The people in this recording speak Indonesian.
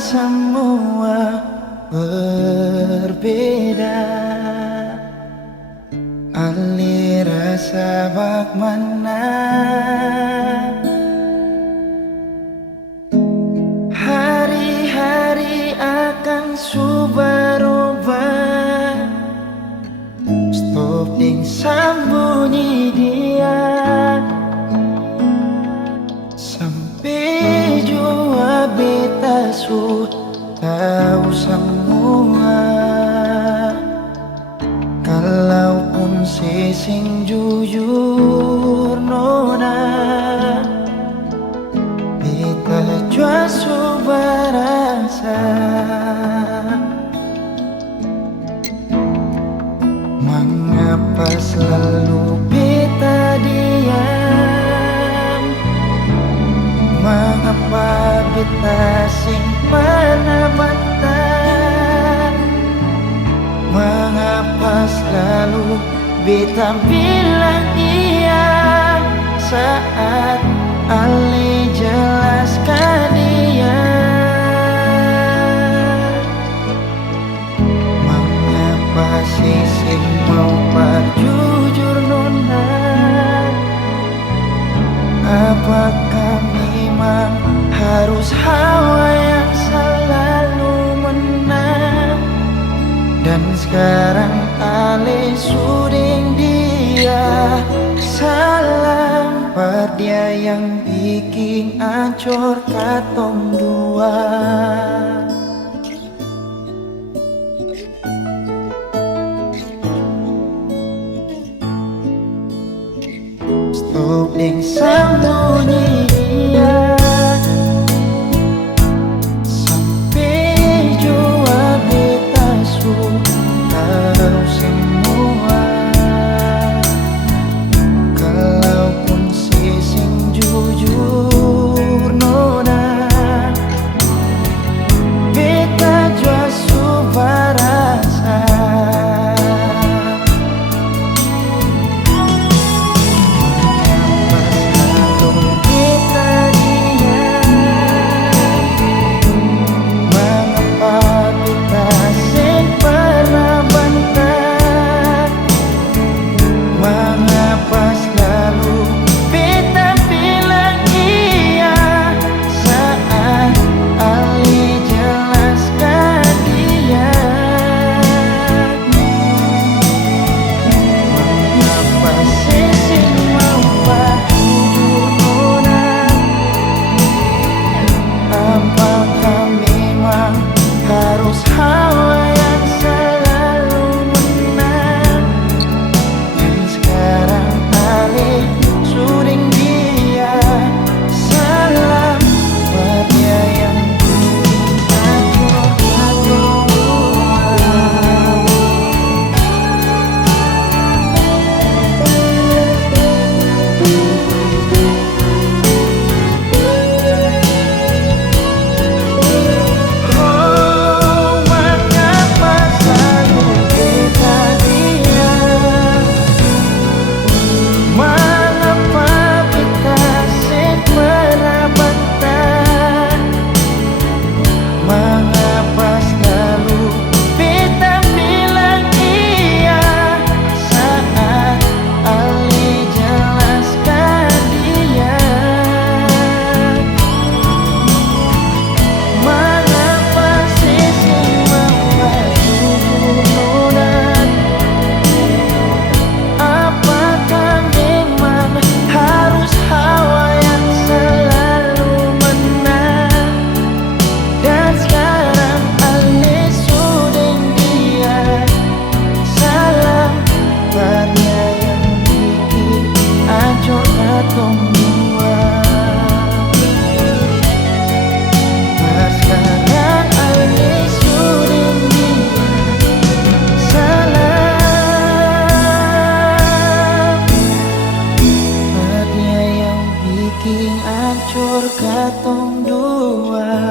semua berbeda. Ali rasa bak mana hari-hari akan berubah. Stop ding sembunyi dia sampai jua beta su tahu semua. Kalaupun sing jujur nona, beta jua su berasa. Mengapa selalu beta diam? Mengapa beta simpan bantah? Mengapa selalu beta bilang iya saat Ali jelaskan dia? Mengapa sisi mau berjujur nona? Apakah memang harus hawa yang selalu menang? Dan sekarang Ale suding dia. Salam per dia yang bikin ancur katong dua. Stop ding sembunyi dia sampai jua beta su tahu semua. Kalaupun sing jujur nona, beta jua su berasa. Hancur katong dua.